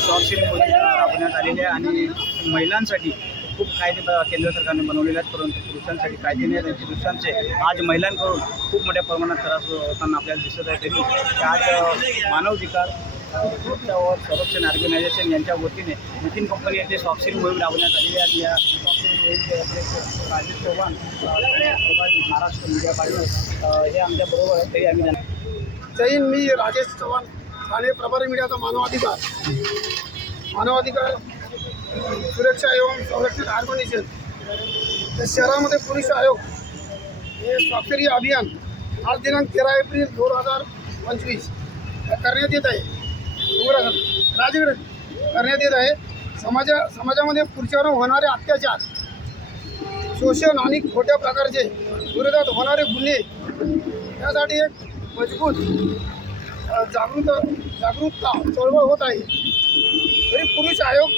राबवण्यात आलेले आणि महिलांसाठी खूप कायदे केंद्र सरकारने बनवलेले आहेत परंतु पुरुषांसाठी कायदे नाही त्यांचे पुरुषांचे आज महिलांकडून खूप मोठ्या प्रमाणात त्रास होताना आपल्याला दिसत आहे तरी आज मानवाधिकार संरक्षण ऑर्गनायझेशन यांच्या वतीने नितीन कंपनी येथे सॉफ्टसिल मोहीम राबवण्यात आलेली आहे. आणि या राजेश चव्हाण महाराष्ट्र मीडिया पार्टनर अ, हे आमच्याबरोबर आहेत तरी आम्ही जय हिंद मी राजेश चव्हाण ठाणे प्रभारी मीडियाचा मानवाधिकार. मानवाधिकार सुरक्षा एवं संरक्षण हार्मोनिशन शहरामध्ये पुरुष आयोग हे स्वाक्षरी अभियान आज दिनांक तेरा एप्रिल दोन हजार पंचवीस करण्यात येत आहे. उघडा राजगड करण्यात येत आहे. समाजा समाजामध्ये पुरुषावर होणारे अत्याचार शोषण आणि खोट्या प्रकारचे विरोधात होणारे गुन्हे यासाठी एक मजबूत जागृत जागरूकता चळवळ होत आहे. तरी पुरुष आयोग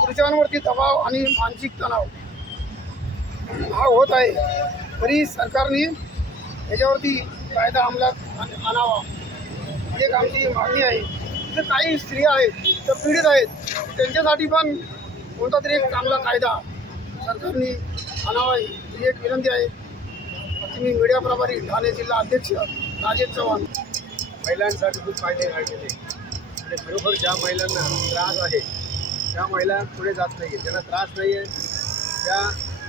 पुरुषांवरती दबाव आणि मानसिक तणाव हा होत आहे. तरी सरकारने याच्यावरती कायदा अंमलात आणावा. एक आमची मागणी आहे. जे काही स्त्रिया आहेत त्या पीडित आहेत त्यांच्यासाठी पण कोणता तरी एक चांगला कायदा सरकारने आणावा ही एक विनंती आहे. मी मीडिया प्रभारी ठाणे जिल्हा अध्यक्ष राजेश चव्हाण. महिलांसाठी खूप फायदे काढलेले आणि खरोखर ज्या महिलांना त्रास आहे त्या महिला पुढे जात नाही ज्यांना त्रास नाही आहे त्या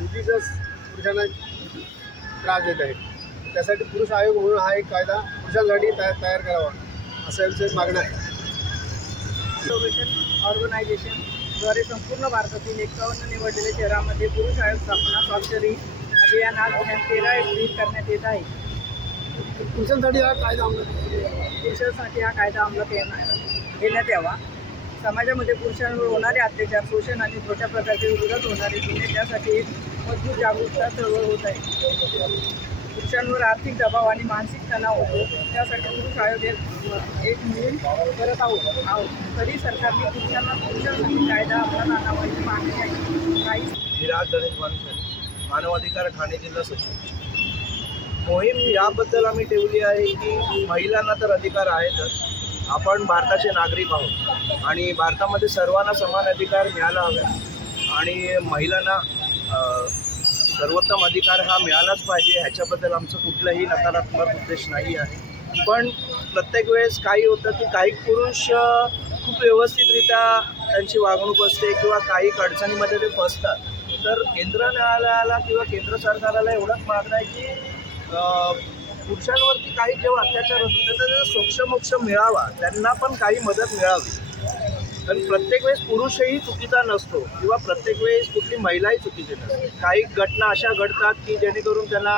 उगीच पुरुषांना त्रास देत आहेत. त्यासाठी पुरुष आयोग म्हणून हा एक कायदा पुरुषांसाठी तयार तयार करावा. असं यांचं मागणं आहे. इनोव्हेशन ऑर्गनायझेशनद्वारे संपूर्ण भारतातील एकावन्न निवडलेल्या शहरामध्ये पुरुष आयोग स्थापना स्वाक्षरी अभियान आज तेरा एप्रिल करण्यात येत आहे. पुरुषांसाठी हा कायदा अंमलात पुरुषांसाठी हा कायदा अंमलात येणार घेण्यात यावा. समाजामध्ये पुरुषांवर होणारे अत्याचार शोषण आणि छोट्या प्रकारचे विरोधात होणारे गुन्हे त्यासाठी एक मजबूत जागरूकता चळवळ होत आहे. पुरुषांवर आर्थिक दबाव आणि मानसिक तणाव होतो. त्यासाठी पुरुष आयोग एक मिळून करत आहोत. आहोत. तरी सरकारने पुरुषांना पुरुषांसाठी कायदा आपल्याला आणावा ही मागणी आहे. काही विराज गणेश मानसरे मानवाधिकार ठाणे जिल्हा सचिव. मोहीम याबद्दल आम्ही ठेवली आहे की महिलांना तर अधिकार आहेतच. आपण भारताचे नागरिक आहोत. आणि भारतामध्ये सर्वांना समान अधिकार मिळाला हवे. आणि महिलांना सर्वोत्तम अधिकार हा मिळालाच पाहिजे ह्याच्याबद्दल आमचं कुठलाही नकारात्मक उद्देश नाही आहे. पण प्रत्येक वेळेस काही होतं की काही पुरुष खूप व्यवस्थितरित्या त्यांची वागणूक असते किंवा काही अडचणीमध्ये ते फसतात. तर केंद्र न्यायालयाला किंवा केंद्र सरकारला एवढंच मागणं आहे की पुरुषांवरती काही जेव्हा अत्याचार होतो त्याचा सोक्षमोक्ष मिळावा त्यांना पण काही मदत मिळावी. कारण प्रत्येक वेळेस पुरुषही चुकीचा नसतो किंवा प्रत्येक वेळेस कुठली महिलाही चुकीची नसते. काही घटना अशा घडतात की जेणेकरून त्यांना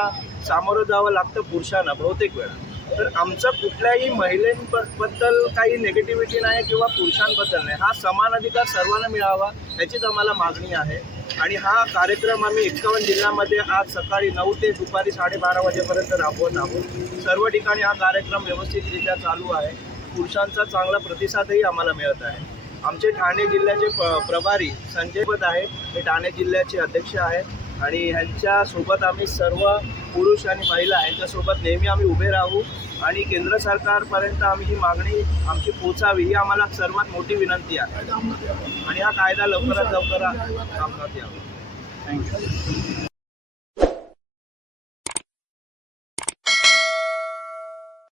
सामोरं जावं लागतं पुरुषांना बहुतेक वेळा. तर आमचं कुठल्याही महिलांबद्दल काही निगेटिव्हिटी नाही किंवा पुरुषांबद्दल नाही. हा समान अधिकार सर्वांना मिळावा याचीच आम्हाला मागणी आहे. आणि हा कार्यक्रम आम्ही एक्कावन्न जिल्ह्यामध्ये आज सकाळी नऊ ते दुपारी साडेबारा वाजेपर्यंत राबवत आहोत. सर्व ठिकाणी हा कार्यक्रम व्यवस्थितरित्या चालू आहे. पुरुषांचा चांगला प्रतिसादही आम्हाला मिळत आहे. आमचे ठाणे जिल्ह्याचे प प्रभारी संजय पद आहेत. हे ठाणे जिल्ह्याचे अध्यक्ष आहेत. आणि ह्यांच्या सोबत आम्ही सर्व पुरुष आणि महिला यांच्यासोबत नेहमी आम्ही उभे राहू. आणि केंद्र सरकारपर्यंत आम्ही ही मागणी आमची पोचावी ही आम्हाला सर्वात मोठी विनंती आहे. आणि हा कायदा लवकरात लवकर अंमलात यावा. थँक्यू